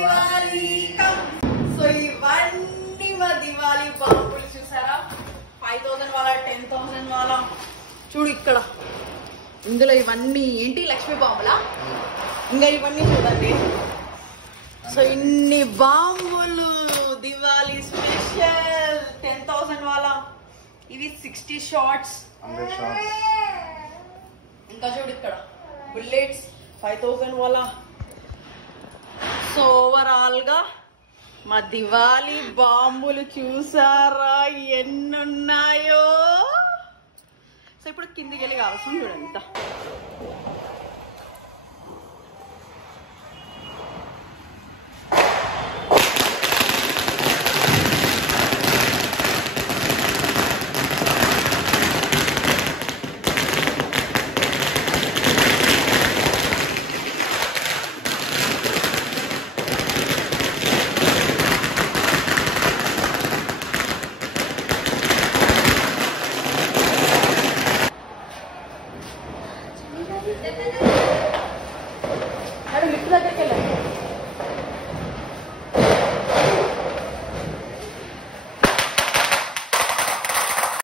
Diwali so ఇవన్నీ మా దివాలి బాంబులు చూసారా 5000 వాళ్ళ 10,000 వాళ్ళ చూడు ఇక్కడ ఇందులో ఇవన్నీ ఏంటి లక్ష్మీ బాంబులా ఇంకా ఇవన్నీ చూడండి సో ఇన్ని బాంబులు దివాలి స్పెషల్ 10,000 వాళ్ళ ఇవి 60 షాట్స్ ఇంకా చూడు ఇక్కడ బుల్లెట్స్ 5,000 వాళ్ళ సో ఓవరాల్ గా మా దివాలి బాంబులు చూసారా ఎన్నున్నాయో సో ఇప్పుడు కిందికి వెళ్ళి కావాల్సిన చూడండి ఇంత లిఫ్ట్ దగ్గరికి వెళ్ళండి